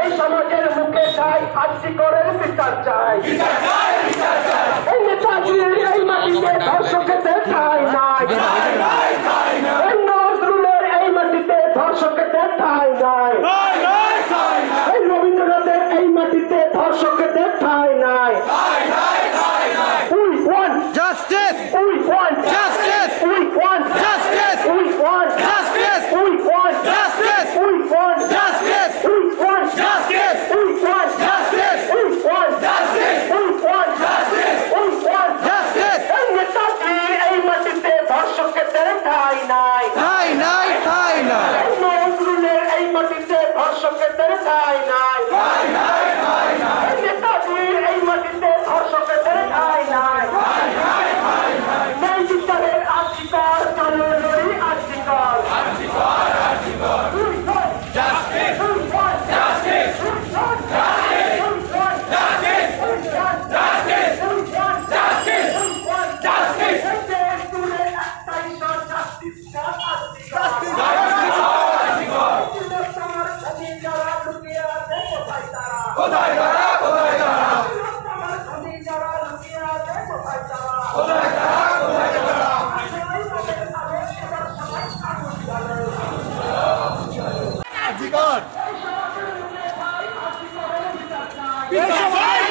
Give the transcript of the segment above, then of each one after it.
এই সমাজের মুখে চাই আর্থিকরের বিচার চাই। এই নেতাজির এই মাটিতে ধর্ষকেদের ঠাঁই নাই, এই নজরুলের এই মাটিতে ধর্ষকেদের ঠাঁই নাই, এই রবীন্দ্রনাথের এই মাটিতে ধর্ষকেদের ঠাঁই নাই। We want Justice! we want Justice! we want Justice! we want Justice! we want Justice! we want Justice! we want Justice! we want Justice! we want Justice! we want Justice! we want Justice! এই নেতাজির এই মাটিতে ধর্ষকেদের ঠাঁই নাই, Thai night, Thai night! এই নজরুলের এই মাটিতে ধর্ষকেদের ঠাঁই নাই, এই নেতাজির এই মাটিতে ধর্ষকেদের ঠাঁই নাই। ন্যায় বিচারের আর্থিকর চলে লড়ি আর্থিকর। কোথায় তারা? কোথায় তারা? কোথায় তারা? কোথায় তারা? আজিকার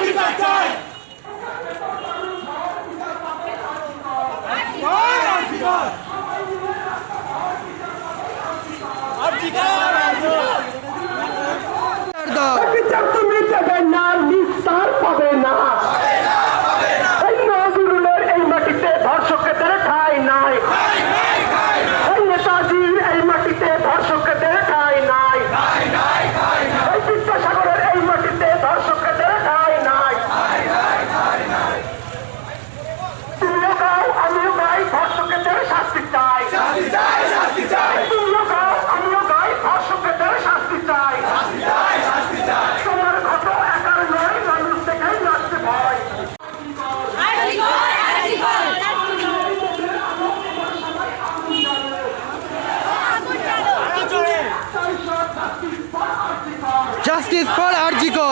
বিচার চাই। বিচার তুমি দেবে না, নিস্তার পাবে না। এই নজরুলের এই মাটিতে ধর্ষকেদের ঠাঁই নাই, এই নেতাজির এই মাটিতে ধর্ষকেদের ঠাঁই নাই, এই বিদ্যাসাগরের এই মাটিতে ধর্ষকেদের ঠাঁই নাই। তুমিও গাও আমিও গাই ধর্ষকেদের শাস্তি চাই, তুমিও গাও আমিও গাই ধর্ষকেদের শাস্তি চাই। তোমার ঘট একার নয়, মানুষ দেখেই লাগছে ভয়। Justice for Arjikor!